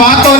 பார்த்தோம்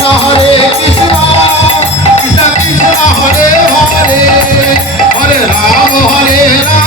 Hare Rama